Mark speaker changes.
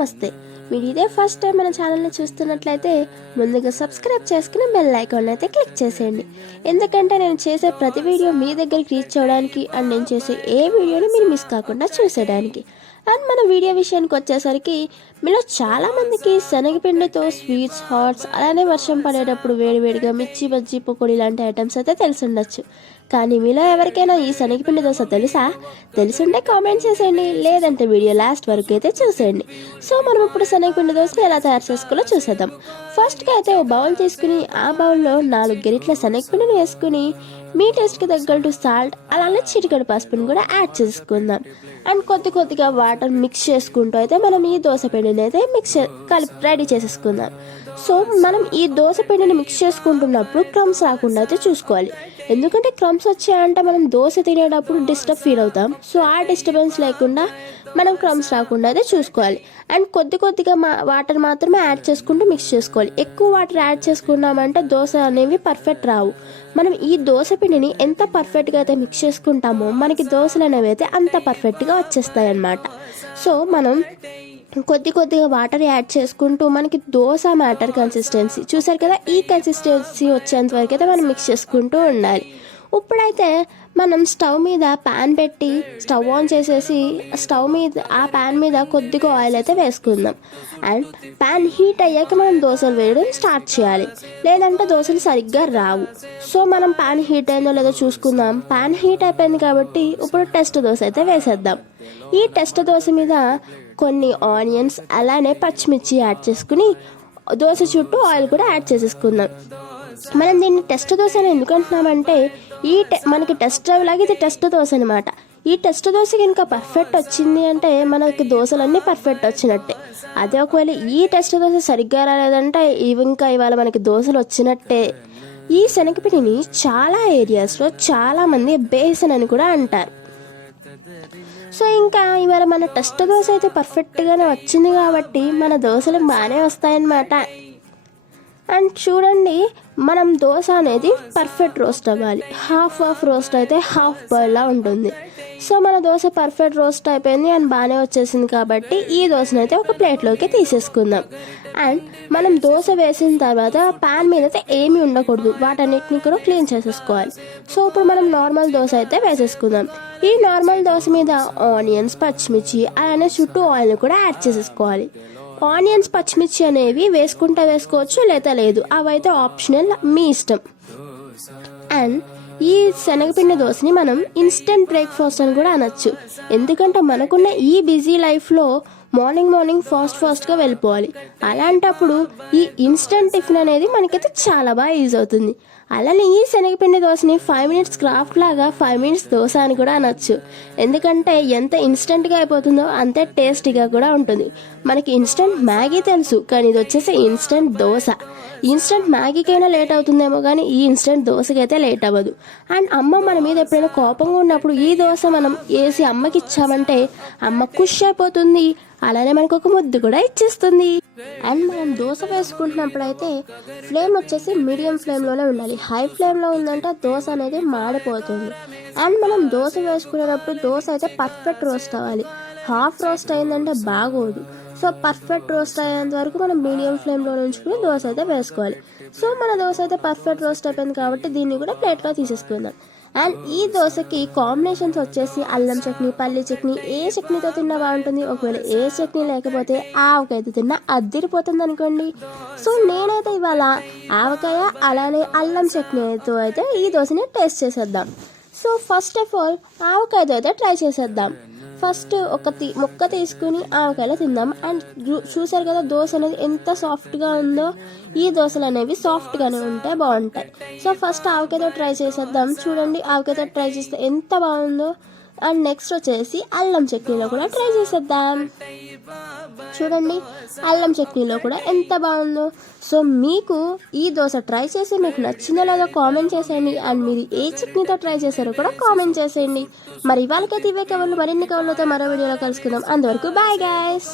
Speaker 1: నమస్తే మీరు ఇదే ఫస్ట్ టైం మన ఛానల్ని చూస్తున్నట్లయితే ముందుగా సబ్స్క్రైబ్ చేసుకుని బెల్ ఐకాన్ అయితే క్లిక్ చేసేయండి. ఎందుకంటే నేను చేసే ప్రతి వీడియో మీ దగ్గరికి రీచ్ అవ్వడానికి అండ్ నేను చేసే ఏ వీడియోని మీరు మిస్ కాకుండా చూసేయడానికి. అండ్ మన వీడియో విషయానికి వచ్చేసరికి మీలో చాలామందికి శనగపిండితో స్వీట్స్ హాట్స్ అలానే వర్షం పడేటప్పుడు వేడివేడిగా మిర్చి బజ్జీ పకోడీ లాంటి ఐటమ్స్ అయితే తెలిసి ఉండొచ్చు కానీ మీలో ఎవరికైనా ఈ శనగపిండి దోశ తెలుసా? తెలుసుంటే కామెంట్ చేసేయండి. లేదంటే వీడియో లాస్ట్ వరకు అయితే చూసేయండి. సో మనం ఇప్పుడు శనగపిండి దోశని ఎలా తయారు చేసుకోవాలో చూసేద్దాం. ఫస్ట్గా అయితే ఓ బౌల్ తీసుకుని ఆ బౌల్లో నాలుగు గరిట్ల శనగపిండిని వేసుకుని మీ టేస్ట్కి తగ్గట్టు సాల్ట్ అలానే చిటికెడు పసుపుని కూడా యాడ్ చేసుకుందాం. అండ్ కొద్ది కొద్దిగా వాటర్ మిక్స్ చేసుకుంటూ అయితే మనం ఈ దోశ పిండిని అయితే మిక్స్ కలిపి రెడీ చేసేసుకుందాం. సో మనం ఈ దోశ పిండిని మిక్స్ చేసుకుంటున్నప్పుడు క్రమ్స్ రాకుండా అయితే చూసుకోవాలి. ఎందుకంటే క్రమ్స్ వచ్చాయంటే మనం దోశ తినేటప్పుడు డిస్టర్బ్ ఫీల్ అవుతాం. సో ఆ డిస్టర్బెన్స్ లేకుండా మనం క్రమ్స్ రాకుండా అయితే చూసుకోవాలి. అండ్ కొద్ది కొద్దిగా మా వాటర్ మాత్రమే యాడ్ చేసుకుంటూ మిక్స్ చేసుకోవాలి. ఎక్కువ వాటర్ యాడ్ చేసుకున్నామంటే దోశ అనేవి పర్ఫెక్ట్ రావు. మనం ఈ దోశ పిండిని ఎంత పర్ఫెక్ట్గా అయితే మిక్స్ చేసుకుంటామో మనకి దోశలు అనేవి అయితే అంత పర్ఫెక్ట్గా వచ్చేస్తాయి అన్నమాట సో మనం కొద్ది కొద్దిగా వాటర్ యాడ్ చేసుకుంటూ మనకి దోశ మ్యాటర్ కన్సిస్టెన్సీ చూసారు కదా ఈ కన్సిస్టెన్సీ వచ్చేంత వరకు అయితే మనం మిక్స్ చేసుకుంటూ ఉండాలి. ఇప్పుడైతే మనం స్టవ్ మీద ప్యాన్ పెట్టి స్టవ్ ఆన్ చేసేసి స్టవ్ మీద ఆ ప్యాన్ మీద కొద్దిగా ఆయిల్ అయితే వేసుకుందాం. అండ్ ప్యాన్ హీట్ అయ్యాక మనం దోశలు వేయడం స్టార్ట్ చేయాలి. లేదంటే దోశలు సరిగ్గా రావు. సో మనం ప్యాన్ హీట్ అయిందో లేదో చూసుకుందాం. ప్యాన్ హీట్ అయిపోయింది కాబట్టి ఇప్పుడు టెస్ట్ దోశ అయితే వేసేద్దాం. ఈ టెస్ట్ దోశ మీద కొన్ని ఆనియన్స్ అలానే పచ్చిమిర్చి యాడ్ చేసుకుని దోశ చుట్టూ ఆయిల్ కూడా యాడ్ చేసేసుకుందాం. మనం దీన్ని టెస్ట్ దోశ అని ఎందుకు అంటున్నామంటే ఈ టె- మనకి టెస్ట్ డ్రైవ్ లాగా ఇది టెస్ట్ దోశ అనమాట ఈ టెస్ట్ దోశ కనుక పర్ఫెక్ట్ వచ్చింది అంటే మనకి దోశలన్నీ పర్ఫెక్ట్ వచ్చినట్టే. అదే ఒకవేళ ఈ టెస్ట్ దోశ సరిగ్గా రాలేదంటే ఇంకా ఇవాళ మనకి దోశలు వచ్చినట్టే. ఈ శనగపిండిని చాలా ఏరియాస్లో చాలామంది బేసన్ అని కూడా అంటారు. సో ఇంకా ఇవాళ మన టెస్ట్ దోశ అయితే పర్ఫెక్ట్గానే వచ్చింది కాబట్టి మన దోశలు బాగానే వస్తాయన్నమాట. అండ్ చూడండి మనం దోశ అనేది పర్ఫెక్ట్ రోస్ట్ అవ్వాలి. హాఫ్ హాఫ్ రోస్ట్ అయితే హాఫ్ బాయిల్లా ఉంటుంది. సో మన దోశ పర్ఫెక్ట్ రోస్ట్ అయిపోయింది అండ్ బాగానే వచ్చేసింది కాబట్టి ఈ దోశను అయితే ఒక ప్లేట్లోకి తీసేసుకుందాం. అండ్ మనం దోశ వేసిన తర్వాత ప్యాన్ మీద అయితే ఏమీ ఉండకూడదు. వాటన్నిటిని కూడా క్లీన్ చేసేసుకోవాలి. సో ఇప్పుడు మనం నార్మల్ దోశ అయితే వేసేసుకుందాం. ఈ నార్మల్ దోశ మీద ఆనియన్స్ పచ్చిమిర్చి అలానే చుట్టూ ఆయిల్ని కూడా యాడ్ చేసేసుకోవాలి. ఆనియన్స్ పచ్చిమిర్చి అనేవి వేసుకుంటే వేసుకోవచ్చు లేదా లేదు. అవైతే ఆప్షనల్ మీ ఇష్టం. అండ్ ఈ శనగపిండి దోశని మనం ఇన్స్టెంట్ బ్రేక్ఫాస్ట్ అని కూడా అనొచ్చు. ఎందుకంటే మనకున్న ఈ బిజీ లైఫ్లో మార్నింగ్ మార్నింగ్ ఫాస్ట్ ఫాస్ట్గా వెళ్ళిపోవాలి. అలాంటప్పుడు ఈ ఇన్స్టెంట్ టిఫిన్ అనేది మనకైతే చాలా బాగా యూజ్ అవుతుంది. అలానే ఈ శనగపిండి దోశని ఫైవ్ మినిట్స్ క్రాఫ్ట్ లాగా ఫైవ్ మినిట్స్ దోశ అని కూడా అనొచ్చు. ఎందుకంటే ఎంత ఇన్స్టెంట్గా అయిపోతుందో అంతే టేస్టీగా కూడా ఉంటుంది. మనకి ఇన్స్టెంట్ మ్యాగీ తెలుసు కానీ ఇది వచ్చేసి ఇన్స్టెంట్ దోశ. ఇన్స్టెంట్ మ్యాగీకైనా లేట్ అవుతుందేమో కానీ ఈ ఇన్స్టెంట్ దోశకైతే లేట్ అవ్వదు. అండ్ అమ్మ మన మీద ఎప్పుడైనా కోపంగా ఉన్నప్పుడు ఈ దోశ మనం వేసి అమ్మకి ఇచ్చామంటే అమ్మ ఖుష్ అయిపోతుంది. అలానే మనకు ఒక ముద్దు కూడా ఇచ్చేస్తుంది. అండ్ మనం దోశ వేసుకుంటున్నప్పుడు అయితే ఫ్లేమ్ వచ్చేసి మీడియం ఫ్లేమ్లోనే ఉండాలి. హై ఫ్లేమ్లో ఉందంటే దోశ అనేది మాడిపోతుంది. అండ్ మనం దోశ వేసుకునేటప్పుడు దోశ అయితే పర్ఫెక్ట్ రోస్ట్ అవ్వాలి. హాఫ్ రోస్ట్ అయిందంటే బాగోదు. సో పర్ఫెక్ట్ రోస్ట్ అయ్యేంత వరకు మనం మీడియం ఫ్లేమ్లో ఉంచుకుని దోశ అయితే వేసుకోవాలి. సో మన దోశ అయితే పర్ఫెక్ట్ రోస్ట్ అయిపోయింది కాబట్టి దీన్ని కూడా ప్లేట్లో తీసేసుకుందాం. అండ్ ఈ దోశకి కాంబినేషన్స్ వచ్చేసి అల్లం చట్నీ పల్లి చట్నీ ఏ చట్నీతో తిన్నా బాగుంటుంది. ఒకవేళ ఏ చట్నీ లేకపోతే ఆవకాయతో తిన్నా అద్దరిపోతుంది అనుకోండి. సో నేనైతే ఇవాళ ఆవకాయ అలానే అల్లం చట్నీతో అయితే ఈ దోశని టేస్ట్ చేసేద్దాం. సో ఫస్ట్ ఆఫ్ ఆల్ ఆవకాయతో అయితే ట్రై చేసేద్దాం. ఫస్ట్ ఒక తీ ముక్క తీసుకుని ఆవకాయలో తిందాం. అండ్ చూ- చూసారు కదా దోశ అనేది ఎంత సాఫ్ట్గా ఉందో ఈ దోశలు అనేవి సాఫ్ట్గానే ఉంటే బాగుంటాయి. సో ఫస్ట్ ఆవకాయతో ట్రై చేసేద్దాం. చూడండి ఆవకాయతో ట్రై చేస్తే ఎంత బాగుందో. అండ్ నెక్స్ట్ వచ్చేసి అల్లం చట్నీలో కూడా ట్రై చేసేద్దాం. చూడండి అల్లం చట్నీలో కూడా ఎంత బాగుందో. సో మీకు ఈ దోశ ట్రై చేసి మీకు నచ్చిందో లేదో కామెంట్ చేసేయండి. అండ్ మీరు ఏ చట్నీతో ట్రై చేశారో కూడా కామెంట్ చేసేయండి. మరి ఇవాళకైతే ఇవే కవర్లు మరిన్ని కవర్లతో మరో వీడియోలో కలుసుకుందాం. అంతవరకు బాయ్ గాయస్